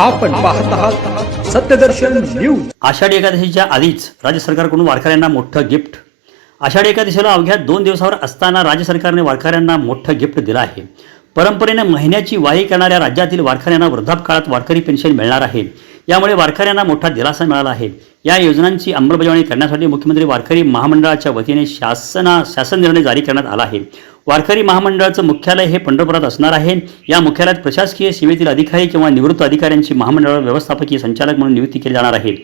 आपण पाहत आहात सत्यदर्शन न्यूज. आषाढी एकादशीच्या आधीच राज्य सरकारकडून वारकऱ्यांना मोठं गिफ्ट. आषाढी एकादशीला अवघ्या दोन दिवसावर असताना राज्य सरकारने वारकऱ्यांना मोठं गिफ्ट दिलं आहे. परंपरेने महिन्याची वाही करणाऱ्या राज्यातील वारकऱ्यांना वृद्धापकाळात वारकरी पेन्शन मिळणार आहे. यामुळे वारकऱ्यांना मोठा दिलासा मिळाला आहे. या योजनांची अंमलबजावणी करण्यासाठी मुख्यमंत्री वारकरी महामंडळाच्या वतीने शासना शासन निर्णय जारी करण्यात आला आहे. वारकरी महामंडळाचं मुख्यालय हे पंढरपुरात असणार आहे. या मुख्यालयात प्रशासकीय सेवेतील अधिकारी किंवा निवृत्त अधिकाऱ्यांची महामंडळावर व्यवस्थापकीय संचालक म्हणून नियुक्ती केली जाणार आहे.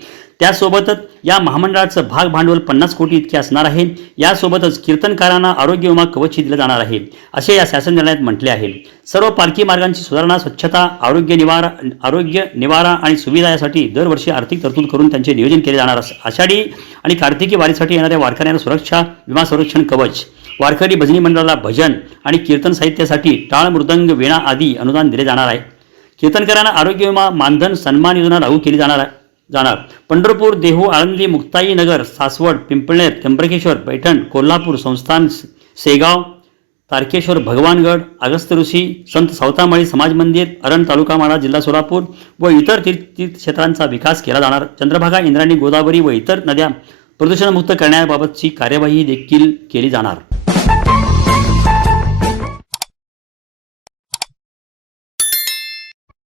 त्यासोबतच या महामंडळाचं भाग भांडवल पन्नास कोटी इतके असणार आहे. यासोबतच कीर्तनकारांना आरोग्य विमा कवच दिलं जाणार आहे असे या शासन निर्णयात म्हटले आहे. सर्व पालखी मार्गांची सुधारणा स्वच्छता आरोग्य निवारा आरोग्य निवारा आणि सुविधा यासाठी दरवर्षी आर्थिक तरतूद करून त्यांचे नियोजन केले जाणार आषाढी आणि कार्तिकी वारीसाठी येणाऱ्या वारकऱ्यांना सुरक्षा विमा संरक्षण कवच वारकरी भजनी मंडळाला भजन आणि कीर्तन साहित्यासाठी टाळ मृदंग वीणा आदी अनुदान दिले जाणार आहे. कीर्तनकरांना आरोग्य विमा मानधन सन्मान योजना लागू केली जाणार आहे जाणार. पंढरपूर देहू आळंदी मुक्ताई नगर सासवड पिंपळनेर त्र्यंबकेश्वर पैठण कोल्हापूर संस्थान सेगाव तारकेश्वर भगवानगड अगस्त ऋषी संत सावतामाळी समाज मंदिर अरण तालुका माळा जिल्हा सोलापूर व इतर तीर्थ तीर्थक्षेत्रांचा विकास केला जाणार. चंद्रभागा इंद्राणी गोदावरी व इतर नद्या प्रदूषणमुक्त करण्याबाबतची कार्यवाही देखील केली जाणार.